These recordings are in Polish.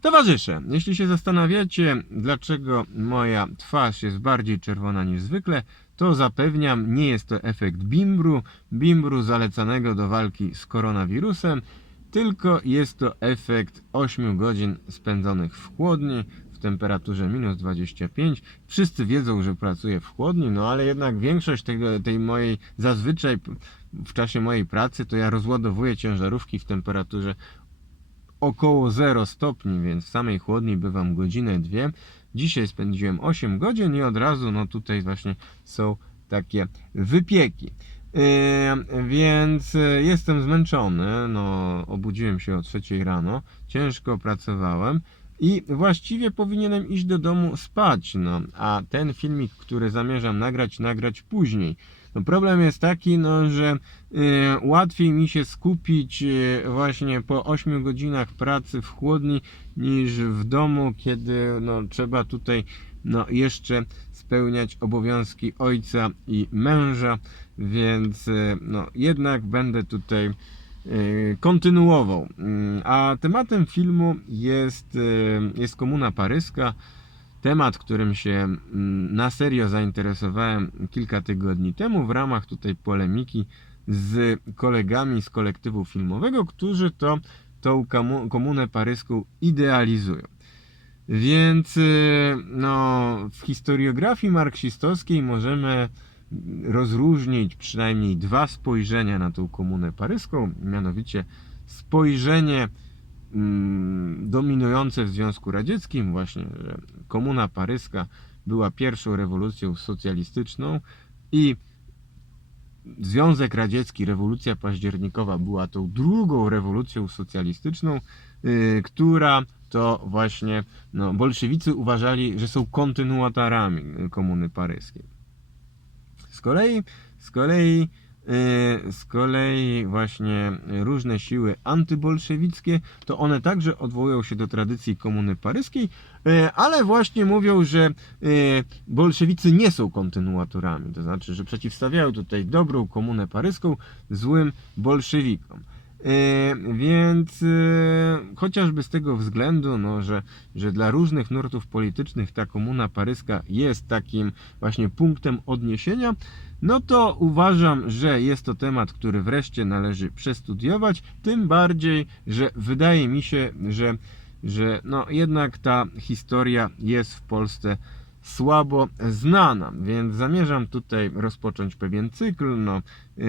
Towarzysze, jeśli się zastanawiacie, dlaczego moja twarz jest bardziej czerwona niż zwykle, to zapewniam, nie jest to efekt bimbru, bimbru zalecanego do walki z koronawirusem, tylko jest to efekt 8 godzin spędzonych w chłodni w temperaturze minus 25. Wszyscy wiedzą, że pracuję w chłodni, no ale jednak większość tego, tej mojej zazwyczaj w czasie mojej pracy to ja rozładowuję ciężarówki w temperaturze około 0 stopni, więc w samej chłodni bywam godzinę, dwie. Dzisiaj spędziłem 8 godzin i od razu no tutaj właśnie są takie wypieki. Yy, więc yy, jestem zmęczony, no obudziłem się o 3 rano, ciężko pracowałem i właściwie powinienem iść do domu spać, no a ten filmik, który zamierzam nagrać, nagrać później. No problem jest taki, no, że y, łatwiej mi się skupić y, właśnie po 8 godzinach pracy w chłodni niż w domu, kiedy no, trzeba tutaj no, jeszcze spełniać obowiązki ojca i męża, więc y, no, jednak będę tutaj y, kontynuował. Mm, A tematem filmu jest, y, jest Komuna Paryska. Temat, którym się mm, na serio zainteresowałem kilka tygodni temu w ramach tutaj polemiki z kolegami z kolektywu filmowego, którzy to tą komu- komunę paryską idealizują. Więc y, no, w historiografii marksistowskiej możemy rozróżnić przynajmniej dwa spojrzenia na tą komunę paryską, mianowicie spojrzenie dominujące w Związku Radzieckim, właśnie, że komuna paryska była pierwszą rewolucją socjalistyczną i Związek Radziecki, rewolucja październikowa była tą drugą rewolucją socjalistyczną, yy, która to właśnie no, bolszewicy uważali, że są kontynuatorami komuny paryskiej. Z kolei, z kolei, z kolei właśnie różne siły antybolszewickie, to one także odwołują się do tradycji komuny paryskiej, yy, ale właśnie mówią, że yy, bolszewicy nie są kontynuatorami, to znaczy, że przeciwstawiają tutaj dobrą komunę paryską złym bolszewikom. Yy, więc yy, chociażby z tego względu, no, że, że dla różnych nurtów politycznych ta komuna paryska jest takim właśnie punktem odniesienia, no to uważam, że jest to temat, który wreszcie należy przestudiować, tym bardziej, że wydaje mi się, że, że no jednak ta historia jest w Polsce słabo znana, więc zamierzam tutaj rozpocząć pewien cykl, no yy,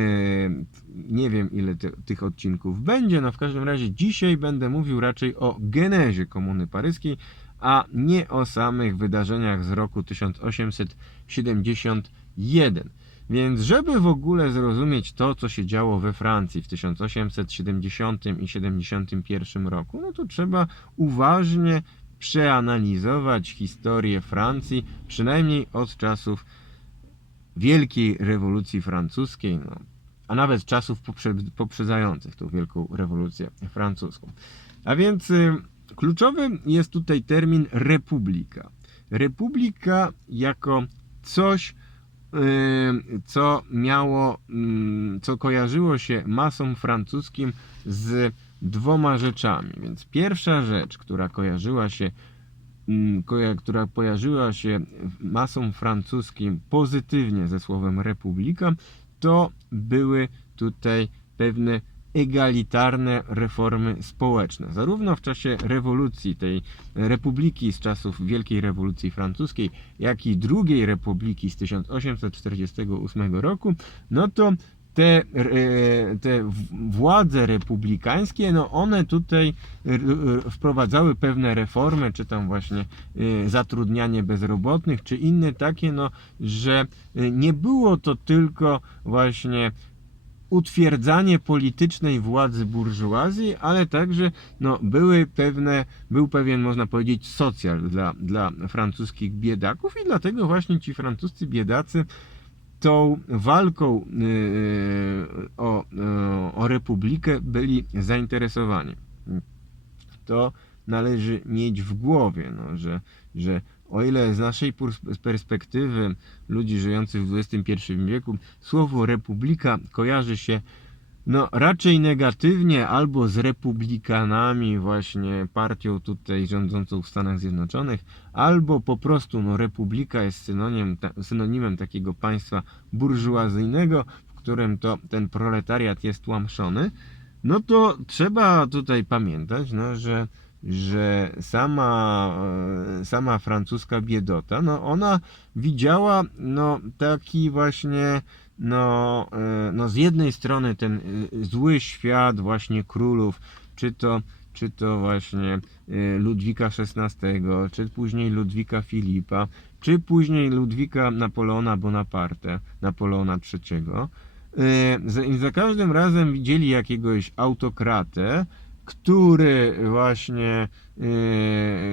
nie wiem ile ty, tych odcinków będzie, no w każdym razie dzisiaj będę mówił raczej o genezie Komuny Paryskiej, a nie o samych wydarzeniach z roku 1871. Więc żeby w ogóle zrozumieć to, co się działo we Francji w 1870 i 71 roku, no to trzeba uważnie przeanalizować historię Francji, przynajmniej od czasów Wielkiej Rewolucji Francuskiej, no, a nawet czasów poprze- poprzedzających tą Wielką Rewolucję Francuską. A więc y, kluczowy jest tutaj termin republika. Republika jako coś, y, co miało, mm, co kojarzyło się masom francuskim z dwoma rzeczami. Więc pierwsza rzecz, która kojarzyła się, mm, która kojarzyła się francuskim pozytywnie ze słowem republika, to były tutaj pewne egalitarne reformy społeczne. Zarówno w czasie rewolucji, tej republiki z czasów Wielkiej Rewolucji Francuskiej, jak i drugiej republiki z 1848 roku, no to te, e, te władze republikańskie, no one tutaj r- wprowadzały pewne reformy, czy tam właśnie e, zatrudnianie bezrobotnych, czy inne takie, no, że nie było to tylko właśnie utwierdzanie politycznej władzy burżuazji, ale także no, były pewne, był pewien, można powiedzieć, socjal dla, dla francuskich biedaków i dlatego właśnie ci francuscy biedacy tą walką yy, o, yy, o republikę byli zainteresowani. To należy mieć w głowie, no, że, że o ile z naszej perspektywy ludzi żyjących w XXI wieku słowo republika kojarzy się no raczej negatywnie albo z republikanami, właśnie partią tutaj rządzącą w Stanach Zjednoczonych, albo po prostu no republika jest synonim, synonimem takiego państwa burżuazyjnego, w którym to ten proletariat jest tłamszony, no to trzeba tutaj pamiętać, no, że że sama, e, sama francuska biedota, no ona widziała no taki właśnie no, e, no z jednej strony ten e, zły świat właśnie królów, czy to, czy to właśnie e, Ludwika XVI, czy później Ludwika Filipa, czy później Ludwika Napoleona Bonaparte, Napoleona III. Za, każdym razem widzieli jakiegoś autokratę, który właśnie,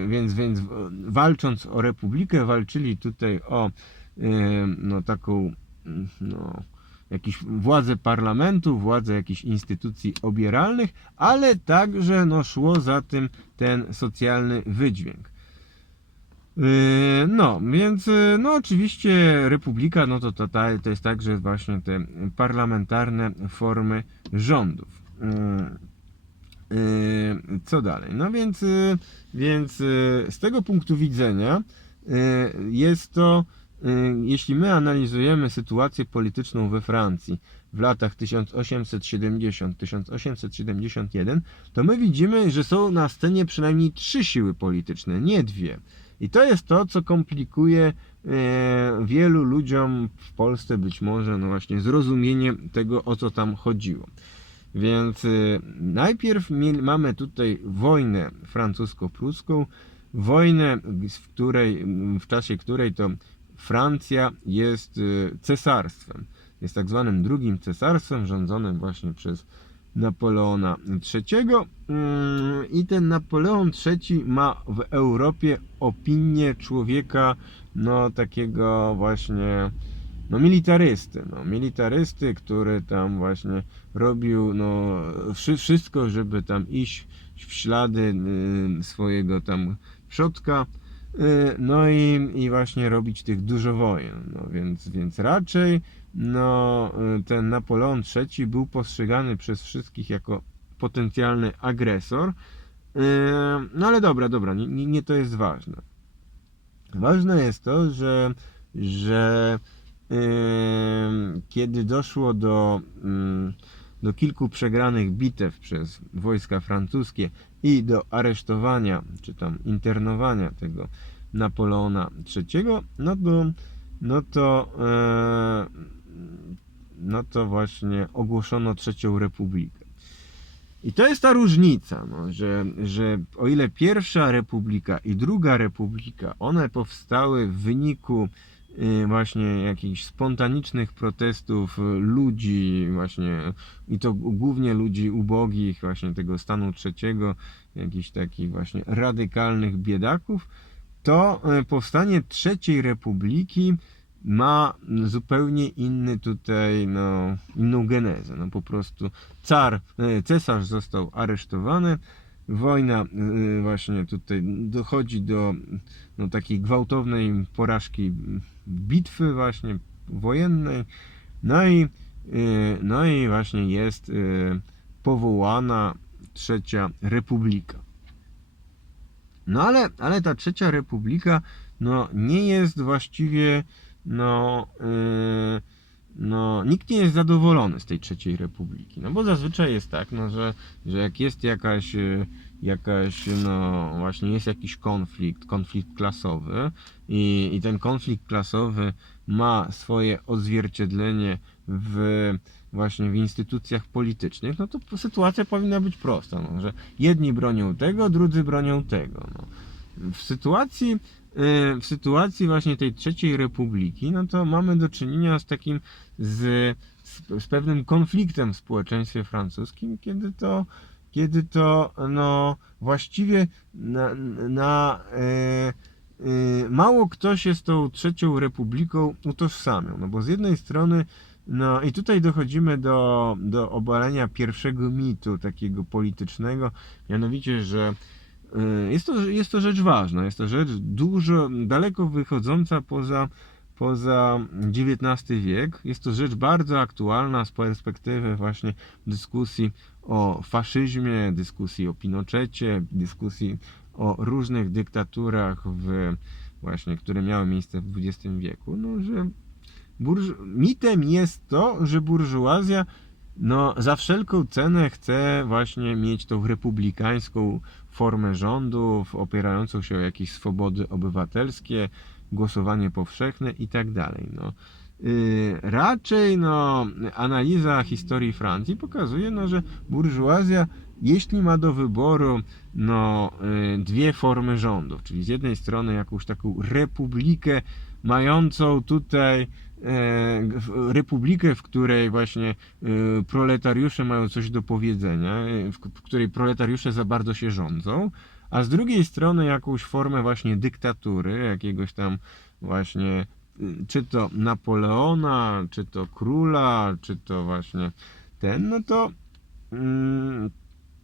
więc, więc walcząc o republikę, walczyli tutaj o no, taką no, jakieś władzę parlamentu, władzę jakichś instytucji obieralnych, ale także no, szło za tym ten socjalny wydźwięk. Yy, No, więc yy, no oczywiście republika, no to, to, to jest także właśnie te parlamentarne formy rządów. Yy, Co dalej? No więc, więc z tego punktu widzenia jest to, jeśli my analizujemy sytuację polityczną we Francji w latach 1870-1871, to my widzimy, że są na scenie przynajmniej trzy siły polityczne, nie dwie. I to jest to, co komplikuje e, wielu ludziom w Polsce być może no właśnie zrozumienie tego, o co tam chodziło. Więc e, najpierw mamy tutaj wojnę francusko-pruską, wojnę, w, której, w czasie której to Francja jest e, cesarstwem. Jest tak zwanym drugim cesarstwem rządzonym właśnie przez Napoleona III. Mm, I ten Napoleon III ma w Europie opinię człowieka, no takiego właśnie, no militarysty, no militarysty, który tam właśnie robił no wszy- wszystko, żeby tam iść w ślady y, swojego tam przodka. Y, No i, i właśnie robić tych dużo wojen. No więc, więc raczej no, y, ten Napoleon III był postrzegany przez wszystkich jako potencjalny agresor. Yy, No ale dobra, dobra, nie, nie, nie to jest ważne. Ważne jest to, że, że kiedy doszło do, yy, do kilku przegranych bitew przez wojska francuskie i do aresztowania, czy tam internowania tego Napoleona III, no to, no to, yy, no to właśnie ogłoszono trzecią republikę. I to jest ta różnica, no, że, że o ile pierwsza republika i druga republika, one powstały w wyniku właśnie jakichś spontanicznych protestów y, ludzi właśnie i to głównie ludzi ubogich właśnie tego stanu trzeciego, jakichś takich właśnie radykalnych biedaków, to y, powstanie trzeciej republiki ma zupełnie inny tutaj, no, inną genezę. No po prostu car, cesarz został aresztowany, wojna e, właśnie tutaj dochodzi do no, takiej gwałtownej porażki bitwy właśnie wojennej, no i, e, no i właśnie jest e, powołana trzecia republika. No ale, ale ta trzecia republika no, nie jest właściwie no, yy, no, nikt nie jest zadowolony z tej trzeciej republiki. No bo zazwyczaj jest tak, no, że, że jak jest jakaś, yy, jakaś, no właśnie jest jakiś konflikt, konflikt klasowy i, i ten konflikt klasowy ma swoje odzwierciedlenie w właśnie w instytucjach politycznych, no to sytuacja powinna być prosta, no, że jedni bronią tego, drudzy bronią tego. No. W sytuacji w sytuacji właśnie tej trzeciej republiki, no to mamy do czynienia z takim z, z, z pewnym konfliktem w społeczeństwie francuskim, kiedy to kiedy to no właściwie na, na e, e, mało kto się z tą trzecią republiką utożsamiał, no bo z jednej strony no i tutaj dochodzimy do, do obalenia pierwszego mitu takiego politycznego, mianowicie, że jest to, jest to rzecz ważna, jest to rzecz dużo, daleko wychodząca poza, poza XIX wiek. Jest to rzecz bardzo aktualna z perspektywy właśnie dyskusji o faszyzmie, dyskusji o Pinochecie, dyskusji o różnych dyktaturach, w, właśnie, które miały miejsce w XX wieku. No, że burż... Mitem jest to, że burżuazja no, za wszelką cenę chce właśnie mieć tą republikańską formę rządów, opierającą się o jakieś swobody obywatelskie, głosowanie powszechne i tak. No. Yy, raczej no, analiza historii Francji pokazuje, no, że burżuazja, jeśli ma do wyboru no, yy, dwie formy rządów, czyli z jednej strony jakąś taką republikę mającą tutaj e, republikę, w której właśnie e, proletariusze mają coś do powiedzenia, e, w której proletariusze za bardzo się rządzą, a z drugiej strony jakąś formę właśnie dyktatury, jakiegoś tam właśnie czy to Napoleona, czy to króla, czy to właśnie ten, no to mm,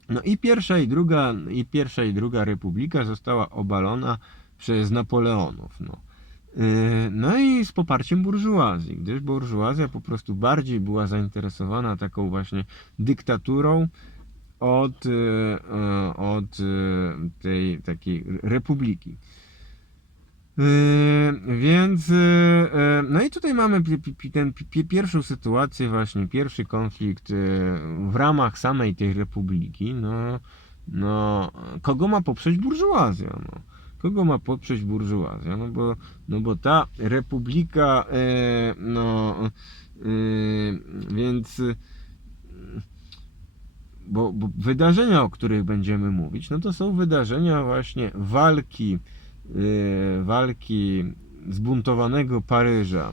no i pierwsza i druga i pierwsza i druga republika została obalona przez Napoleonów, no. Yy, No i z poparciem burżuazji, gdyż burżuazja po prostu bardziej była zainteresowana taką właśnie dyktaturą od, yy, yy, od tej takiej republiki. Więc, no i tutaj mamy pi- pierwszą sytuację, właśnie pierwszy konflikt w ramach samej tej republiki. No, no, kogo ma poprzeć burżuazja? No? Kogo ma poprzeć burżuazja? No bo, no bo ta republika, yy, no, yy, więc. bo, bo wydarzenia, o których będziemy mówić, no to są wydarzenia właśnie walki, yy, walki zbuntowanego Paryża,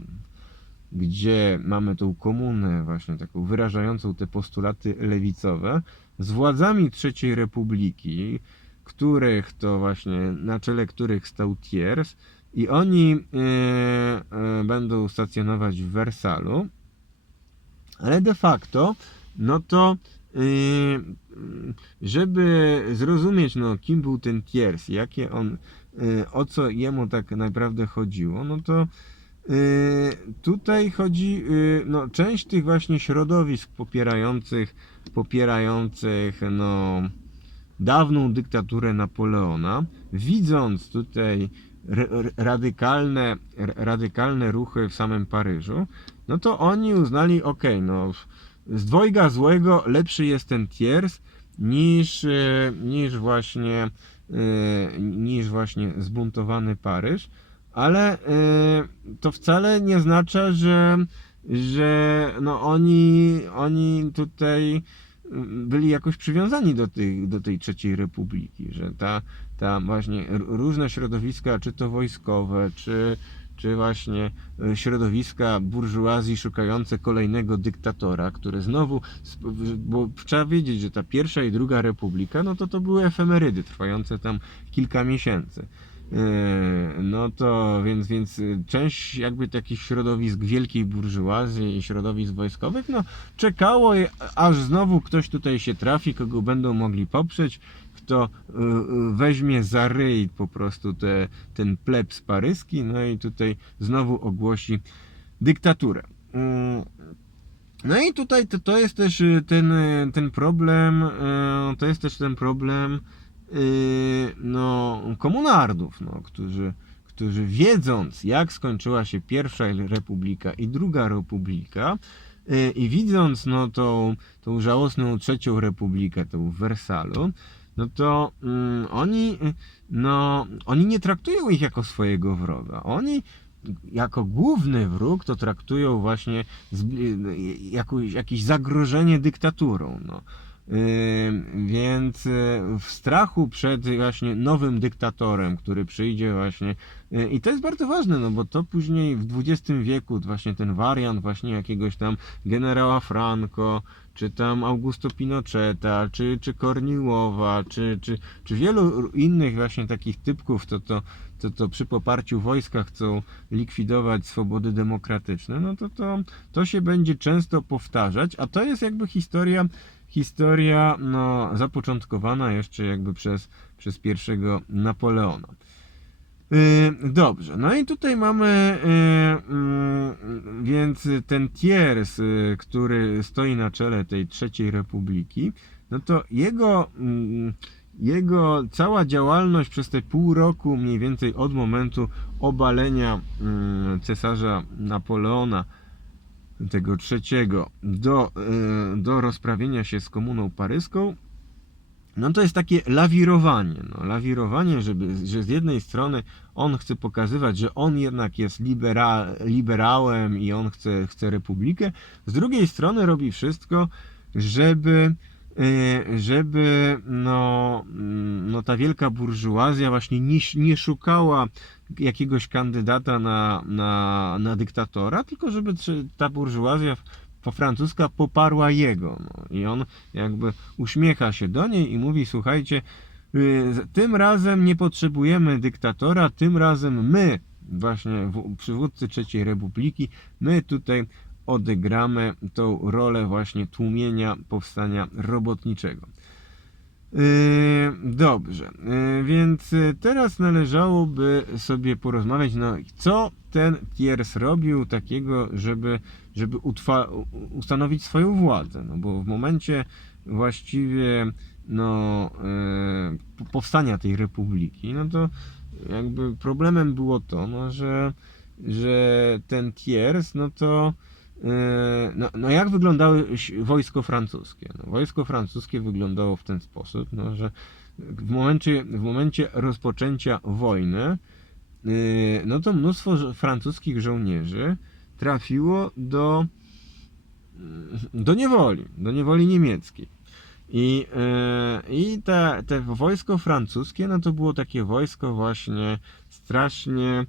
gdzie mamy tą komunę właśnie taką wyrażającą te postulaty lewicowe, z władzami III Republiki, których to właśnie, na czele których stał Thiers i oni yy, yy, będą stacjonować w Wersalu, ale de facto, no to yy, żeby zrozumieć, no, kim był ten Thiers, jakie on, o co jemu tak naprawdę chodziło, no to tutaj chodzi, no, część tych właśnie środowisk popierających, popierających, no, dawną dyktaturę Napoleona, widząc tutaj radykalne, radykalne ruchy w samym Paryżu, no to oni uznali, ok, no z dwojga złego lepszy jest ten Thiers niż, e, niż właśnie e, niż właśnie zbuntowany Paryż, ale e, to wcale nie oznacza, że, że no oni, oni tutaj byli jakoś przywiązani do, tych, do tej trzeciej republiki, że ta, ta właśnie różne środowiska, czy to wojskowe, czy, czy właśnie e, środowiska burżuazji szukające kolejnego dyktatora, które znowu, bo trzeba wiedzieć, że ta pierwsza i druga republika, no to to były efemerydy trwające tam kilka miesięcy. E, No to więc, więc y, część jakby takich środowisk wielkiej burżuazji i środowisk wojskowych, no czekało, aż znowu ktoś tutaj się trafi, kogo będą mogli poprzeć, kto y, y, weźmie za ryj po prostu te, ten plebs paryski, no i tutaj znowu ogłosi dyktaturę. No i tutaj to, to jest też ten, ten problem, to jest też ten problem no, komunardów, no, którzy, którzy wiedząc jak skończyła się pierwsza republika i druga republika y, i widząc no, tą, tą żałosną trzecią republikę, tą w Wersalu, no to mm, oni, y, no, oni nie traktują ich jako swojego wroga. Oni jako główny wróg to traktują właśnie zbli- jako, jakieś zagrożenie dyktaturą. No. Więc y, w strachu przed właśnie nowym dyktatorem, który przyjdzie właśnie y, i to jest bardzo ważne, no bo to później w XX wieku właśnie ten wariant właśnie jakiegoś tam generała Franco, czy tam Augusto Pinocheta, czy, czy Korniłowa, czy, czy, czy wielu innych właśnie takich typków, to, to, to, to przy poparciu wojska chcą likwidować swobody demokratyczne, no to, to to się będzie często powtarzać, a to jest jakby historia historia no, zapoczątkowana jeszcze jakby przez, przez pierwszego Napoleona. Yy, Dobrze, no i tutaj mamy yy, mm, więc ten Thiers, yy, który stoi na czele tej trzeciej republiki, no to jego, mm, jego cała działalność przez te pół roku, mniej więcej od momentu obalenia mm, cesarza Napoleona tego trzeciego do, yy, do rozprawienia się z komuną paryską, no to jest takie lawirowanie. No, lawirowanie, żeby, że z jednej strony on chce pokazywać, że on jednak jest libera, liberałem i on chce, chce republikę, z drugiej strony robi wszystko, żeby y, żeby no, no ta wielka burżuazja właśnie nie, nie szukała jakiegoś kandydata na, na, na dyktatora, tylko żeby ta burżuazja po francuska poparła jego. No. I on jakby uśmiecha się do niej i mówi: Słuchajcie, y, tym razem nie potrzebujemy dyktatora, tym razem my, właśnie przywódcy III Republiki, my tutaj odegramy tą rolę właśnie tłumienia powstania robotniczego. Yy, dobrze, yy, więc teraz należałoby sobie porozmawiać, no co ten Thiers robił takiego, żeby, żeby ustanowić swoją władzę, no bo w momencie właściwie no, powstania tej republiki, no to jakby problemem było to, no, że, że ten Thiers, no to no, no jak wyglądało wojsko francuskie? No, wojsko francuskie wyglądało w ten sposób, no, że w momencie, w momencie rozpoczęcia wojny, no to mnóstwo francuskich żołnierzy trafiło do, do niewoli, do niewoli niemieckiej. I, i te, te wojsko francuskie, no to było takie wojsko właśnie strasznie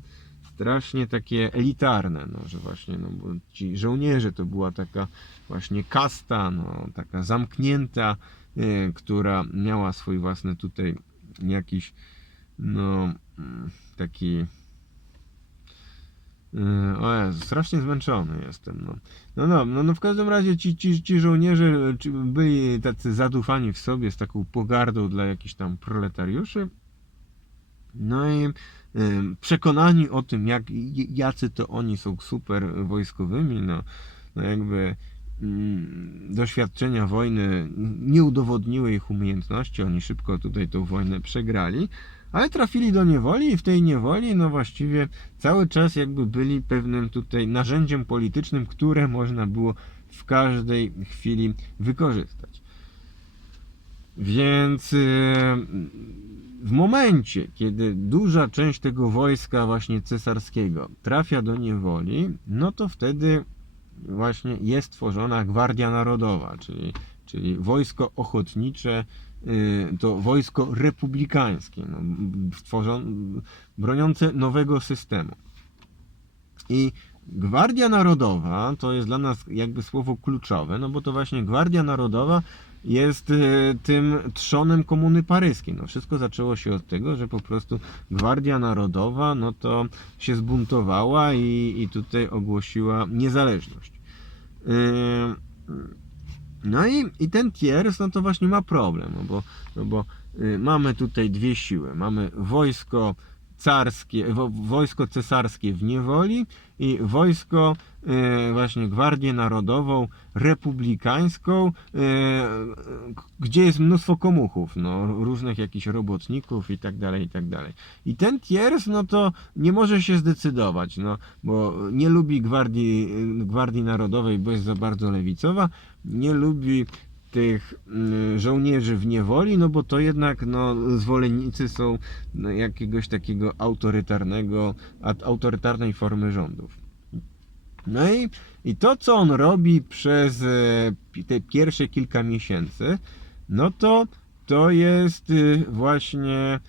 strasznie takie elitarne, no, że właśnie no, bo ci żołnierze to była taka właśnie kasta, no, taka zamknięta, e, która miała swój własny tutaj jakiś no mm, taki e, o Jezu, strasznie zmęczony jestem. No. No, no, no, no w każdym razie ci, ci, ci żołnierze byli tacy zadufani w sobie z taką pogardą dla jakichś tam proletariuszy. No i przekonani o tym, jak, jacy to oni są super wojskowymi, no, no jakby mm, doświadczenia wojny nie udowodniły ich umiejętności, oni szybko tutaj tą wojnę przegrali, ale trafili do niewoli i w tej niewoli, no właściwie cały czas jakby byli pewnym tutaj narzędziem politycznym, które można było w każdej chwili wykorzystać. Więc w momencie, kiedy duża część tego wojska właśnie cesarskiego trafia do niewoli, no to wtedy właśnie jest tworzona Gwardia Narodowa, czyli, czyli wojsko ochotnicze, y, to wojsko republikańskie, no, broniące nowego systemu. I Gwardia Narodowa to jest dla nas jakby słowo kluczowe, no bo to właśnie Gwardia Narodowa jest e, tym trzonem komuny paryskiej. No, wszystko zaczęło się od tego, że po prostu Gwardia Narodowa no to się zbuntowała i, i tutaj ogłosiła niezależność. E, no i, i ten Thiers, no to właśnie ma problem, no bo, no bo e, mamy tutaj dwie siły. Mamy wojsko carskie, wojsko cesarskie w niewoli i wojsko e, właśnie Gwardię Narodową Republikańską, e, gdzie jest mnóstwo komuchów, no, różnych jakichś robotników i tak dalej, i tak dalej. I ten Thiers, no to nie może się zdecydować, no, bo nie lubi Gwardii, Gwardii Narodowej, bo jest za bardzo lewicowa, nie lubi tych mm, żołnierzy w niewoli, no bo to jednak no, zwolennicy są no, jakiegoś takiego autorytarnego, autorytarnej formy rządów. No i, i to, co on robi przez e, te pierwsze kilka miesięcy, no to to jest y, właśnie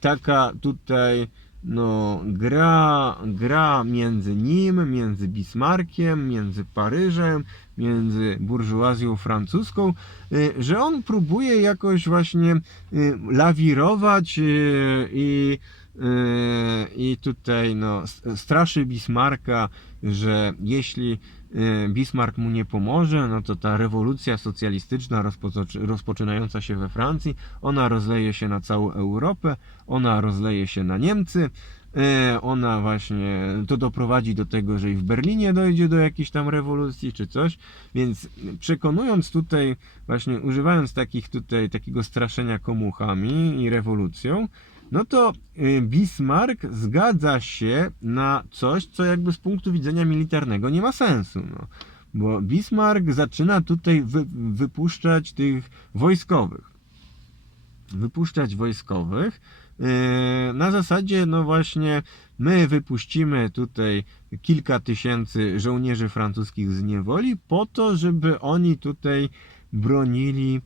taka tutaj no, gra, gra między nim, między Bismarckiem, między Paryżem, między burżuazją francuską, y, że on próbuje jakoś właśnie y, lawirować y, i i tutaj no, straszy Bismarcka, że jeśli Bismarck mu nie pomoże, no to ta rewolucja socjalistyczna rozpoczynająca się we Francji, ona rozleje się na całą Europę, ona rozleje się na Niemcy ona właśnie, to doprowadzi do tego, że i w Berlinie dojdzie do jakiejś tam rewolucji czy coś, więc przekonując tutaj, właśnie używając takich tutaj, takiego straszenia komuchami i rewolucją, no to y, Bismarck zgadza się na coś, co jakby z punktu widzenia militarnego nie ma sensu. No. Bo Bismarck zaczyna tutaj wy, wypuszczać tych wojskowych. Wypuszczać wojskowych. Yy, Na zasadzie, no właśnie, my wypuścimy tutaj kilka tysięcy żołnierzy francuskich z niewoli po to, żeby oni tutaj bronili,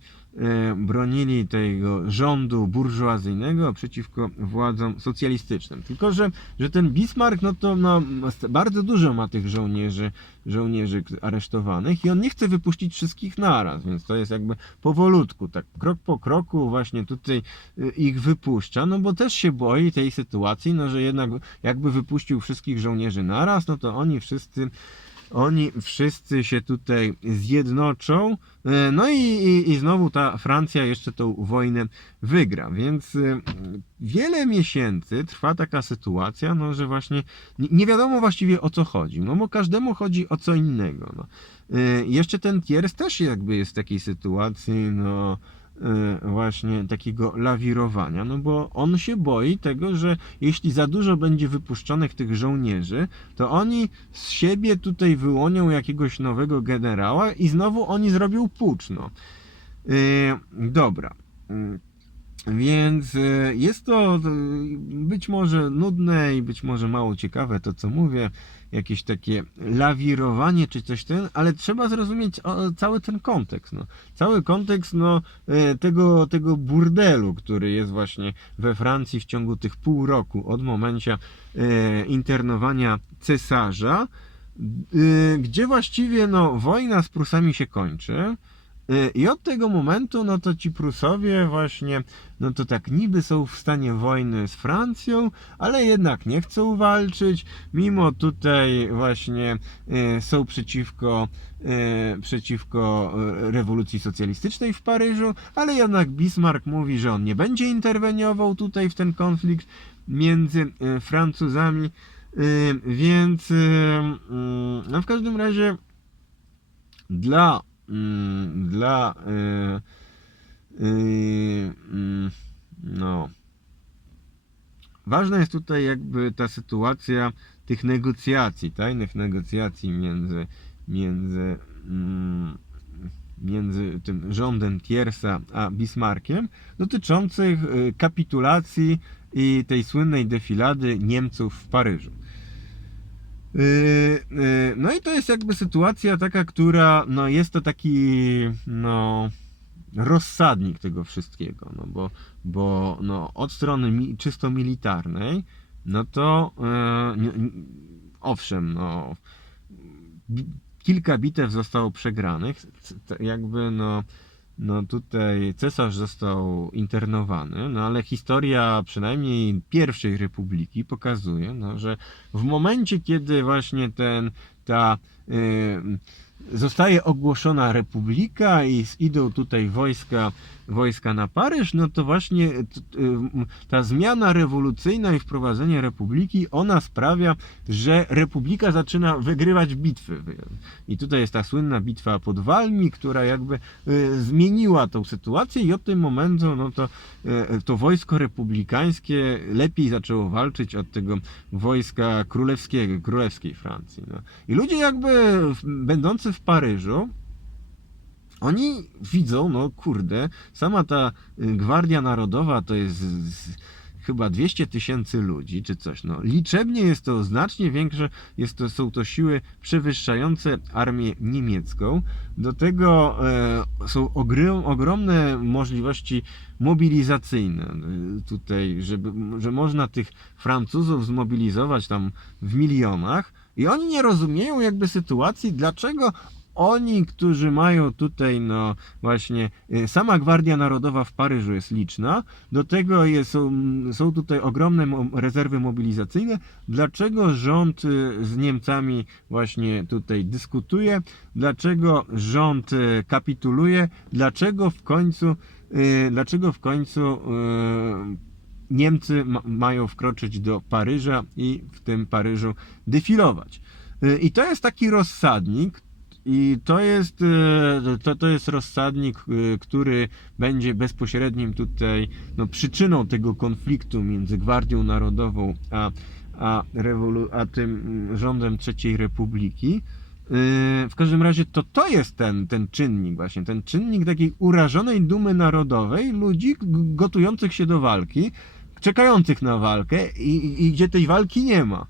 bronili tego rządu burżuazyjnego przeciwko władzom socjalistycznym. Tylko, że, że ten Bismarck, no to no, bardzo dużo ma tych żołnierzy, żołnierzy aresztowanych i on nie chce wypuścić wszystkich naraz, więc to jest jakby powolutku, tak krok po kroku właśnie tutaj y, ich wypuszcza, no bo też się boi tej sytuacji, no że jednak jakby wypuścił wszystkich żołnierzy naraz, no to oni wszyscy oni wszyscy się tutaj zjednoczą, e, no i, i, i znowu ta Francja jeszcze tą wojnę wygra, więc e, wiele miesięcy trwa taka sytuacja, no że właśnie nie, wiadomo właściwie o co chodzi, no bo każdemu chodzi o co innego. No. E, Jeszcze ten Thiers też jakby jest w takiej sytuacji, no właśnie takiego lawirowania, no bo on się boi tego, że jeśli za dużo będzie wypuszczonych tych żołnierzy, to oni z siebie tutaj wyłonią jakiegoś nowego generała i znowu oni zrobią pucz, no. E, Dobra. Więc e, jest to e, być może nudne i być może mało ciekawe to, co mówię, jakieś takie lawirowanie czy coś ten, ale trzeba zrozumieć cały ten kontekst. No. Cały kontekst no, e, tego, tego burdelu, który jest właśnie we Francji w ciągu tych pół roku od momencia internowania cesarza, gdzie właściwie no, wojna z Prusami się kończy. E, I od tego momentu, no to ci Prusowie właśnie, no to tak niby są w stanie wojny z Francją, ale jednak nie chcą walczyć, mimo tutaj właśnie e, są przeciwko, e, przeciwko rewolucji socjalistycznej w Paryżu, ale jednak Bismarck mówi, że on nie będzie interweniował tutaj w ten konflikt między Francuzami, więc mm, no w każdym razie dla dla y, y, mm, no ważna jest tutaj jakby ta sytuacja tych negocjacji, tajnych negocjacji między między mm, między tym rządem Tiersa a Bismarckiem dotyczących y, kapitulacji i tej słynnej defilady Niemców w Paryżu. Yy, yy, No i to jest jakby sytuacja taka, która no jest to taki no rozsadnik tego wszystkiego, no bo, bo no od strony mi, czysto militarnej, no to nie- owszem, no kilka bitew zostało przegranych, jakby no no tutaj cesarz został internowany, no ale historia przynajmniej pierwszej republiki pokazuje, no, że w momencie, kiedy właśnie ten, ta y, zostaje ogłoszona republika i idą tutaj wojska, wojska na Paryż, no to właśnie y, ta zmiana rewolucyjna i wprowadzenie republiki, ona sprawia, że republika zaczyna wygrywać bitwy. I tutaj jest ta słynna bitwa pod Walmi, która jakby y, zmieniła tą sytuację i od tym momentu no to, y, to wojsko republikańskie lepiej zaczęło walczyć od tego wojska królewskiego, królewskiej Francji. No. I ludzie jakby będący w Paryżu, oni widzą, no kurde, sama ta y, Gwardia Narodowa to jest chyba 200 tysięcy ludzi, czy coś. No, liczebnie jest to znacznie większe, jest to, są to siły przewyższające armię niemiecką. Do tego e, są ogromne możliwości mobilizacyjne y, tutaj, żeby, że można tych Francuzów zmobilizować tam w milionach i oni nie rozumieją jakby sytuacji, dlaczego oni, którzy mają tutaj, no właśnie, y, sama Gwardia Narodowa w Paryżu jest liczna, do tego jest, są, tutaj ogromne rezerwy mobilizacyjne. Dlaczego rząd y, z Niemcami właśnie tutaj dyskutuje? Dlaczego rząd y, kapituluje? Dlaczego w końcu, dlaczego w końcu Niemcy ma, mają wkroczyć do Paryża i w tym Paryżu defilować. I to jest taki rozsadnik, i to jest, e, to, to jest rozsadnik, e, który będzie bezpośrednim tutaj no, przyczyną tego konfliktu między Gwardią Narodową a, a, rewolu- a tym mm, rządem III Republiki. E, W każdym razie to to jest ten, ten czynnik właśnie, ten czynnik takiej urażonej dumy narodowej ludzi gotujących się do walki, czekających na walkę i, i gdzie tej walki nie ma.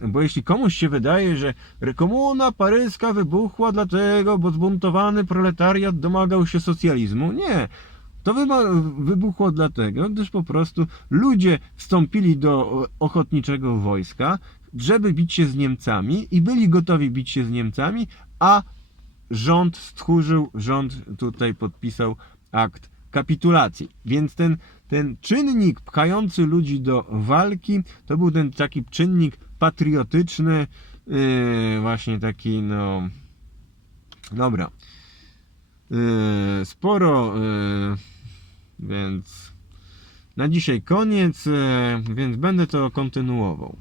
Yy, Bo jeśli komuś się wydaje, że komuna paryska wybuchła dlatego, bo zbuntowany proletariat domagał się socjalizmu, nie. To wybuchło dlatego, gdyż po prostu ludzie wstąpili do ochotniczego wojska, żeby bić się z Niemcami i byli gotowi bić się z Niemcami, a rząd stchórzył, rząd tutaj podpisał akt kapitulacji. Więc ten, ten czynnik pchający ludzi do walki to był ten taki czynnik patriotyczny, yy, właśnie taki, no. Dobra. Yy, sporo, yy, więc na dzisiaj koniec, yy, więc będę to kontynuował.